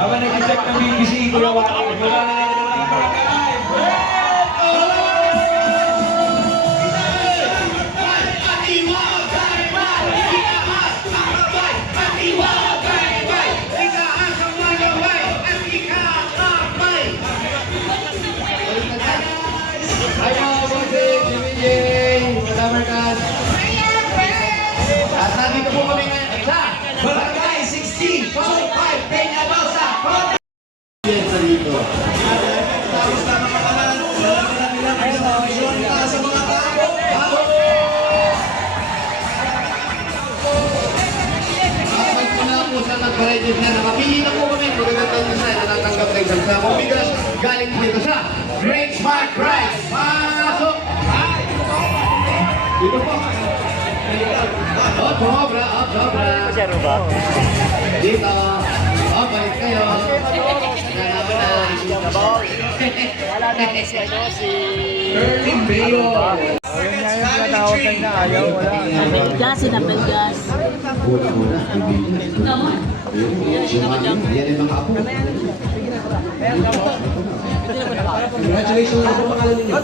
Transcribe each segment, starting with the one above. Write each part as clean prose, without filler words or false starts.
Habang nag-check ng BBC, Kuya Waki, wala na at nandito po kami ngayon sa Barangay 16, Zone 5, Peñalosa. Dito. Tapos na mga kanan, wala na nilang presentasyon sa mga tao. Kapag po na po sa nag-register na nakapili na po kami, magagandang design na natanggap na isang sakong bigas galing dito sa Great Smart Price. Pasok! Dito po. Sobra. Masyaro ba? Dito. Balik kayo. Wala na si Erling Bayo. Ayun nga yung natawag kayo na ayaw. Wala. Napelgas, napelgas. Yan yung mga apo. Congratulations po pangalan ninyo.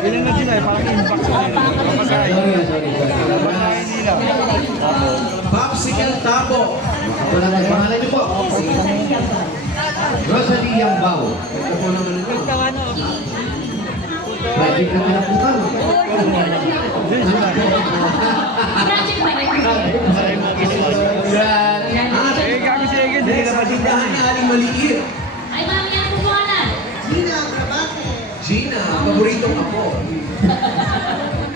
Ilan na sila? Parang impact Popsicle Tabo. Wala na pangalan niyo po. Rosalie Yambao. Ito po naman ito. Project na pinapukan. gago siya agad. Sa tindahan niya aling maliit. Ay, mami, yan po na. Gina, paboritong apo.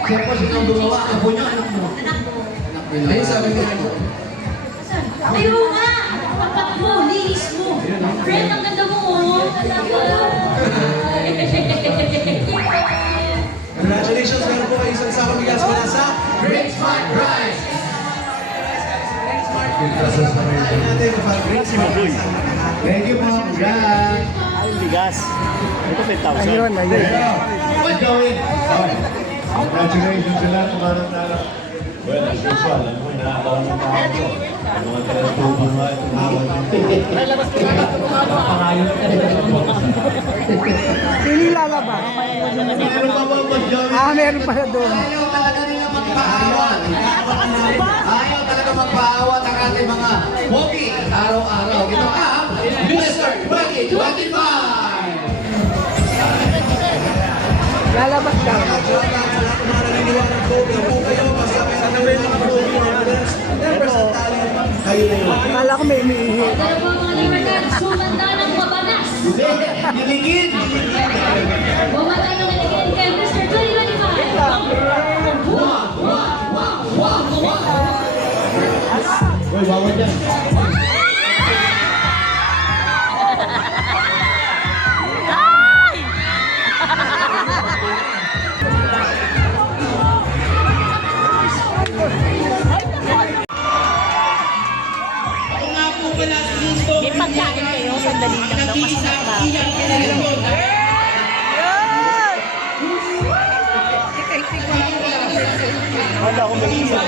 Siya po sinong gumawa. Apo niyo, anak mo. Anak ko. Ayun sabi niya po. Ayaw nga! Papat mo, linis mo. Friend, ang ganda mo, oh. Alam mo. Congratulations, meron po kayo isang sakong bigas mula sa Great Smart Prize! Great Smart Prize! Thank you po, Brad! Ay, bigas. Ito 5,000. Ayun. What's going? Congratulations sila sa mga nanalo. Well, as usual, alam mo, nakakawa ng tao ko. Ang mga teletubo nga ito Sino lalabas? Meron pa ba mag-join? Meron pala doon. Ayaw talaga nila magpaawat. Ayaw talaga magpaawat ang ating mga pogi araw-araw. Ito ang Mr. 2025! Lalabas daw. Kala ko may umiihi. Dala po mga libertad, sumanda ng mabanas. Niligid! Bumata ng iligid kay Mr. 2025. Uy, bawal dyan. May pagkain kayo, sandali lang daw kasi nagpa. Wala akong may isa.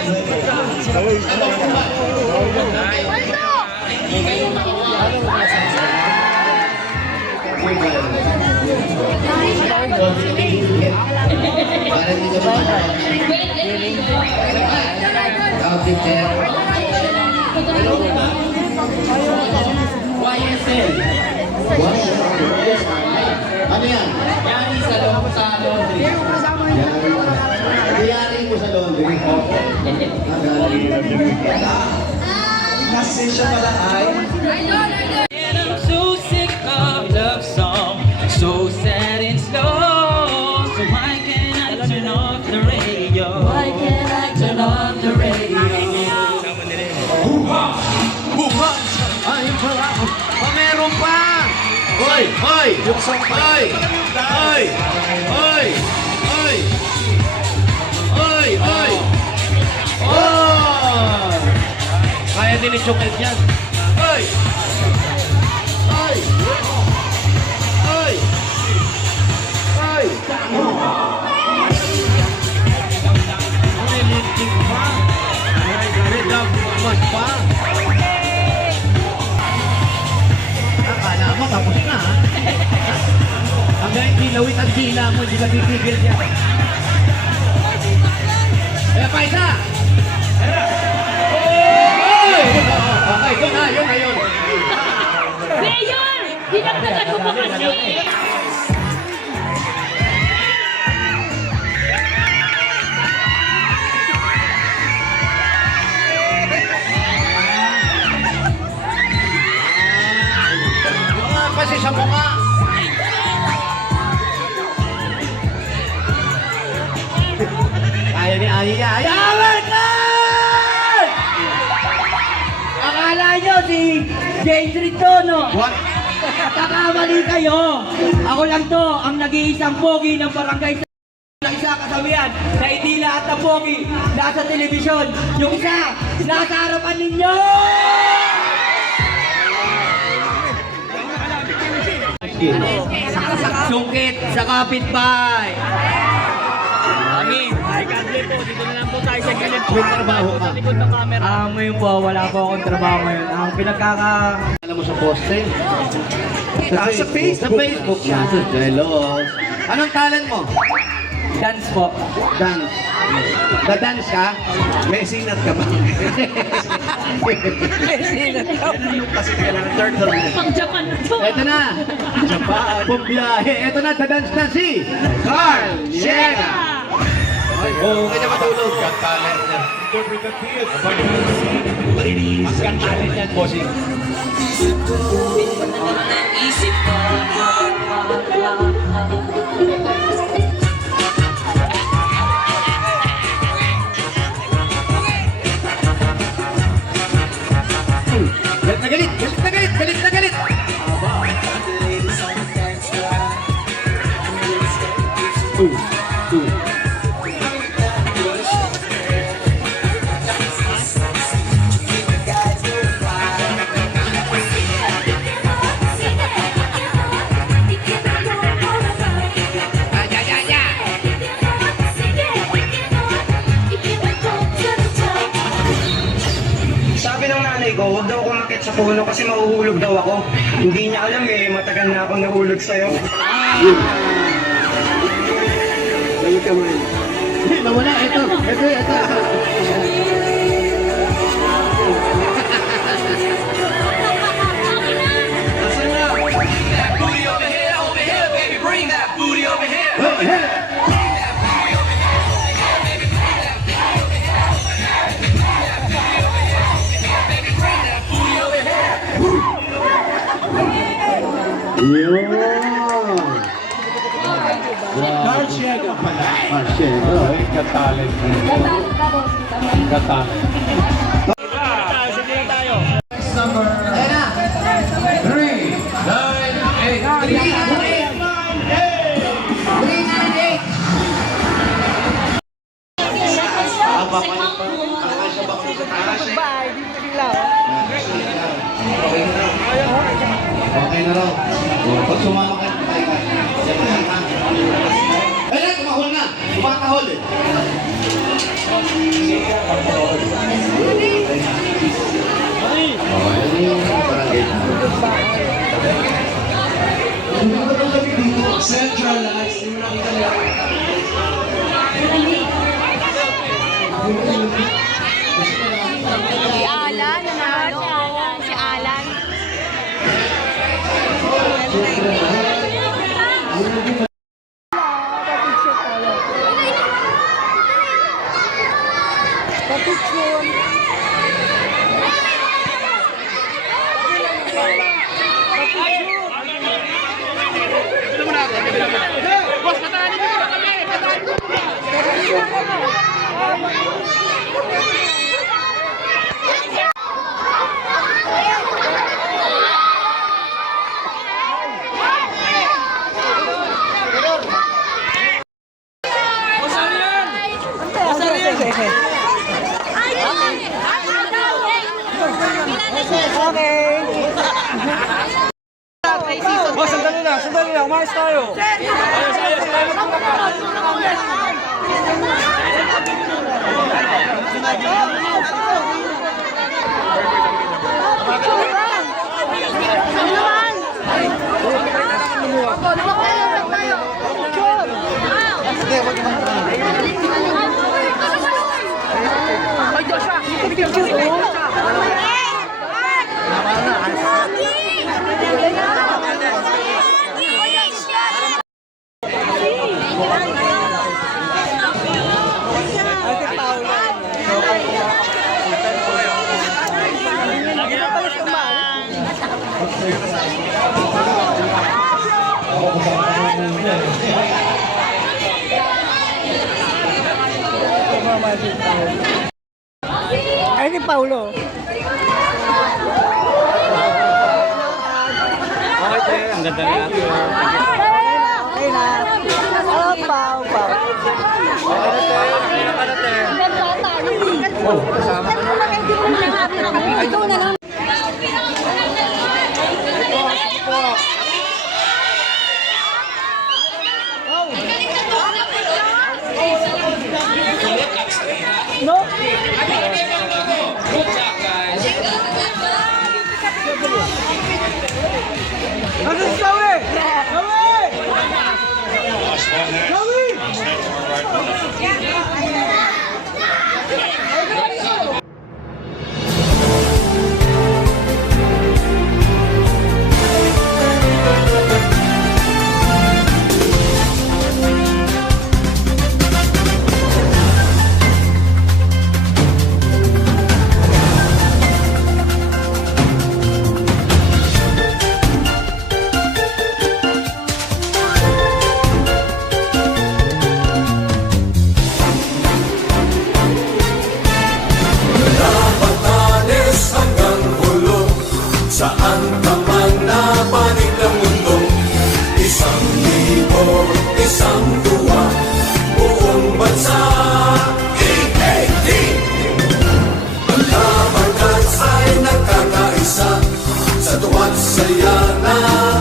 Parang dito ba? Out there. YSL. Ano yan? Yari sa laundry. Yari mo sa laundry. Kasi siya pala ay... And I'm so sick of love song, so sad and slow. So why can't I turn off the radio? Why can't I turn off the radio? Ay, pala. Oh, meron pa! Hoy! Hoy! Hoy! Hoy! Hoy! Hoy! Hoy! Hoy! Oh! Kaya din ni Chocolate yan. Hoy! Hoy! Hoy! Hoy! Ang electric pa. Red love mas pa. Akala mo tapos na ha? Hanggang kilawit ang dila mo, hindi ka titigil dyan. Kaya pa isa! Okay, yun na, yun na, yun. Mayor! Dinagdagan mo pa kasi! Kasi sa mukha. Ayaw ni Aya. Ayawan na! Akala nyo si James Rito, no? What? Kakamali kayo. Ako lang to, ang nag-iisang pogi ng barangay sa isa kasabihan na hindi lahat ng pogi nasa telebisyon. Yung isa, nasa harapan ninyo! Sungkit sa kapitbahay. Ay, Kadre po, dito na lang po tayo sa gilid po. May trabaho ka. Sa likod ng camera. Ngayon po, wala po akong trabaho ngayon. Ang Alam mo sa poste? Sa Facebook. Sa Facebook yan. Jealous. Anong talent mo? dance po. Dance. Da-dance ka? May sinat ka ba? Kasi kailangan turtle. Pang Japan na to. Eto na. Japan. Bumiyahe. Eto na, da-dance na si Carl Siega. Oo, kanya matulog. Ang talent niya. Ang talent niya, bossing. Galit na galit! Galit na galit! Galit na galit! Sabi ng nanay ko, huwag daw ako umakyat sa puno kasi mahuhulog daw ako. Hindi niya alam eh, matagal na akong nahulog sa'yo. Galit ka man. Hindi, nawala. Ito. Ito. Hey, hey. Yun. Carl Siega pala. Carl Siega. Ay, katalent mo. Katalent. Ayan na. 3, 9, 8. Bye, di na sila. Okay na raw. Pag sumama ka, tayo ka. Ayan, kumahol na. Kumakahol eh. Okay, parang ganyan. Central Lights. Hindi mo nakita nila. Si Ala, nanalo. Si Ala. Oh, sandali lang, umayos tayo. Ay, ni Paulo. Okay, te. Ang ganda na natin. Okay na. Oh, Pau, Pau. Ito na lang. No? Ano si Joey? Saan ka man napanig ng mundo, 1,000, isang tuwa, buong bansa, EAD! Ang labanan ay nagkakaisa, sa tuwa't saya na